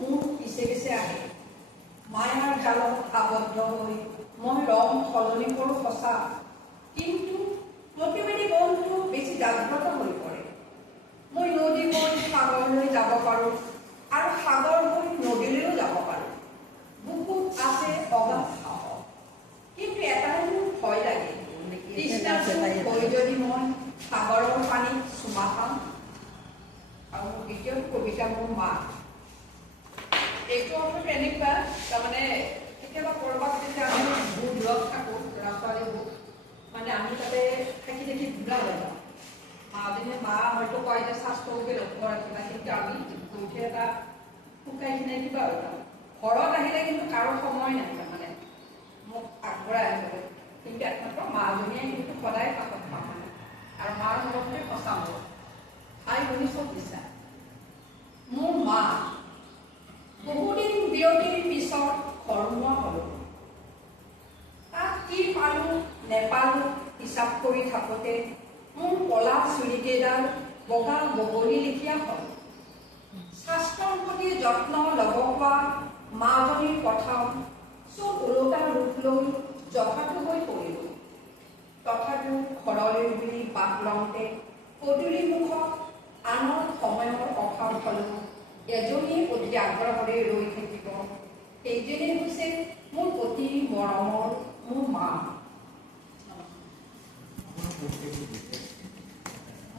মোৰ পিছে পিছে আহে। মায়াৰ জালত আবদ্ধ হৈ মই ৰং সলনি কৰোঁ সঁচা, কিন্তু প্ৰতিবাদী মনটো বেছি জাগ্ৰত হৈ পৰে। মই নদী হৈ সাগৰলৈ যাব পাৰোঁ আৰু সাগৰ হৈ নদীলৈও যাব পাৰোঁ। বুকুত আছে অগাধ সাহস, কিন্তু এটাই মোৰ ভয় লাগে, তৃষ্ণাতুৰ যদি মই সাগৰৰ পানীত চুমা খাম। আৰু দ্বিতীয় কবিতা মোৰ মা। এইটো অৰ্থটো এনেকুৱা, তাৰমানে কেতিয়াবা ক'ৰবাত যেতিয়া আমি বহুত দূৰত থাকোঁ, ল'ৰা ছোৱালীবোৰ মানে আমি তাতে থাকি থাকি বুঢ়া হৈ যাওঁ। মা হয়তো কয় যে স্বাস্থ্যকে লক্ষ্য ৰাখিবা, কিন্তু আমি গৈ এটা শুকাই কিনে কিবা হৈ যাওঁ। ঘৰত আহিলে কিন্তু কাৰো সময় নাই তাৰমানে মোক আগবঢ়াই আহিবলৈ, কিন্তু একমাত্ৰ মাজনীয়ে কিন্তু সদায় কাষত পাওঁ আৰু মাৰ মনতে সঁচা মোৰ ভাই ভনী চব বিশ্বাস। মোৰ মা বহুদিন বিৰতিৰ পিছত ঘৰমুৱা হ'লোঁ। তাত কি পালোঁ নেপালোঁ হিচাপ কৰি থাকোঁতে মোৰ কলা চুৰিকেইডাল বগা বগলী লেখীয়া হ'ল। স্বাস্থ্যৰ প্ৰতি যত্ন ল'ব পৰা মাজনীৰ কথাও চব ওলোটা ৰূপ লৈ জহাটো হৈ পৰিলোঁ। তথাপিও ঘৰলৈ বুলি বাট লওঁতে পদূলি মুখত আনৰ সময়ৰ অভাৱ হ'লেও এজনীয়ে অতি আগ্ৰহেৰে ৰৈ থাকিব, সেইজনেই হৈছে মোৰ অতি মৰমৰ মোৰ মা।